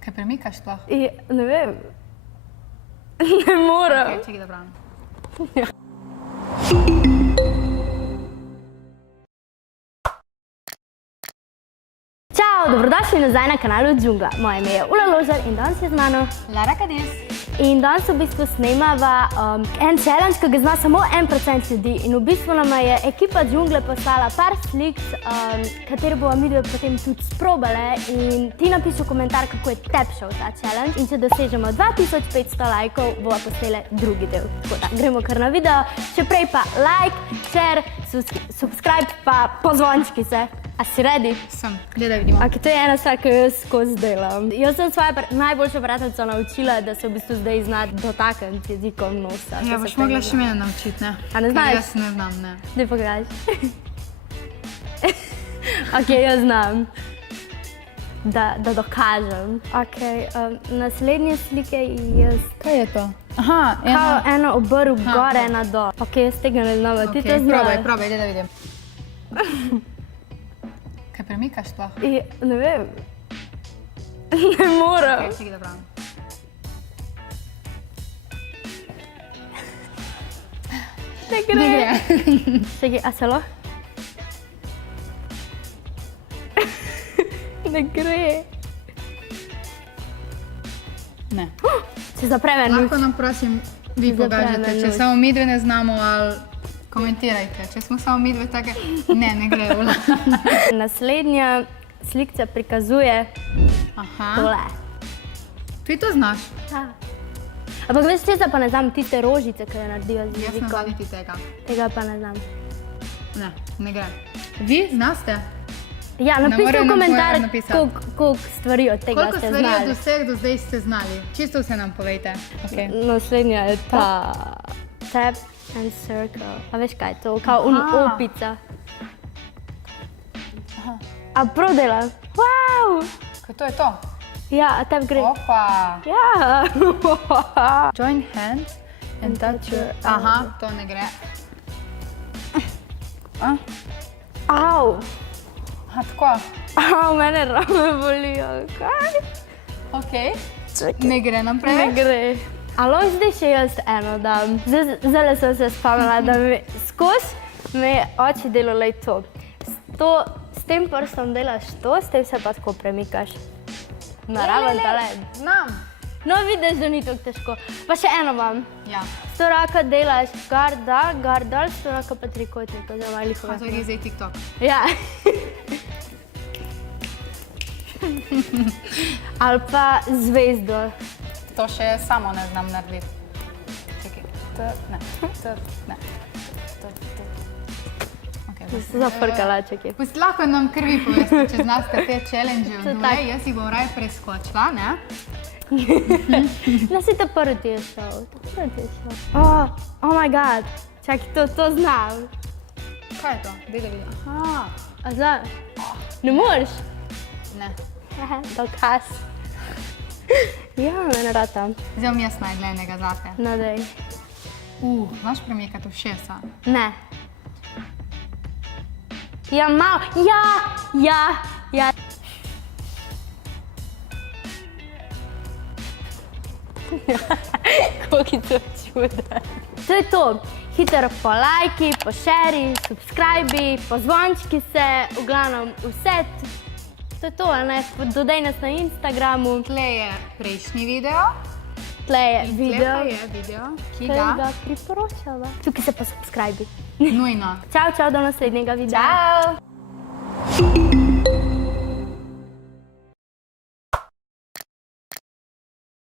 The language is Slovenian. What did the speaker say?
Kaj premikaš sploh? Ne vem. Ne morem. Ok, čekaj, da pravim. Čau, dobrodošli nazaj na kanalu Džungla. Moje ime je Ula Ložar in danes je z mano Lara Kadiz. In danes v bistvu snemava en challenge, ki ga zna samo 1% ljudi. In v bistvu nama je ekipa Džungle poslala par slik, kateri bova midve potem tudi sprobale. In ti napiši v komentar, kako je tebi šel ta challenge. In če dosežemo 2500 lajkov, bova posnele drugi del. Tako da, gremo kar na video. Še prej pa like, share, subscribe pa pozvončki se. A si ready? Sem, gledaj vidimo. Ok, to je ena stvar, ki jo jaz skozi delam. Jaz sem svojo najboljšo prijateljico naučila, da se v bistvu zdaj zna dotakniti jezikom nosa. Ja, boš mogla še mene naučiti, ne? A ne znaš? Jaz ne znam, ne. Daj pogledaš. Ok, jaz znam. Da dokažem. Ok, naslednje slike jaz... Kaj je to? Aha, Kao eno obrv gor, ena dol. Ok, jaz tega ne znam, ti to znaš. Probaj, da vidim. Kaj premikaš sploh? Ne vem. Ne morem. Ok, čekaj, da pravim. Ne gre. Čekaj, a se lahko? Ne gre. Ne. Se zapreme luč. Lahko nam prosim vi pokažete, če samo midve ne znamo ali komentirajte. Če smo samo midve take, ne gre. Naslednja slikca prikazuje tole. Ti to znaš? Ja. Ampak veš, česa pa ne znam, tiste rožice, ki jo naredijo z jezikom. Jaz ne znam niti tega. Tega pa ne znam. Ne gre. Vi znaste? Ja, napište v komentar, koliko stvari od tega Koliko ste stvari od znali. vseh do zdaj ste znali? Čisto vse nam povejte. Naslednja je ta tap and circle. A veš kaj je to? Kao opica. A prav delam? Wow! Kaj to je to? Ja, a tebi gre. Opa! Ja! Join hands and touch your... Aha, to ne gre. Au! Aha, tako. Au, mene rame bolijo. Kaj? Ok. Ne gre naprej. Ne gre. A lahko zdaj še jaz eno dam. Zdaj sem se spomnila, da skozi me je oči delali to. S tem prstom delaš to, s tem se pa tako premikaš. Naraven talent. Znam. No, vidiš, da ni tako težko. Pa še eno imam. Ja. S to roko delaš gar dol, s to roko pa trikotnik, oziroma lihove. To je zdaj TikTok. Ja. Ali pa zvezdo. To še samo ne znam narediti. Čekaj. Ne. Zafrkala, čekaj. Lahko nam krvi poveste, če znaste te challenge od Ule. Jaz jih bom raje preskočila, ne? Ne, si te prvi ti je šel. Oh my god. Čakaj, to znam. Kaj je to? Daj da vidim. Aha. A znaš? Ne moreš? Ne. Dokaz. Ja, mene rata. Zdaj bom jaz najdla enega zate. No, daj. Znaš premikati ušesa? Ne. Ja, malo. Ja. Koliko je to čuda. To je to. Hitro po lajki, po šeri, subscribi, po zvončki se, v glavnem vse. To je to, ne? Dodaj nas na Instagramu. Tle je prejšnji video. Tle je video, ki ga priporočala. Tukaj se pa subscribi. Nujno. Čau, do naslednjega videa. Čau!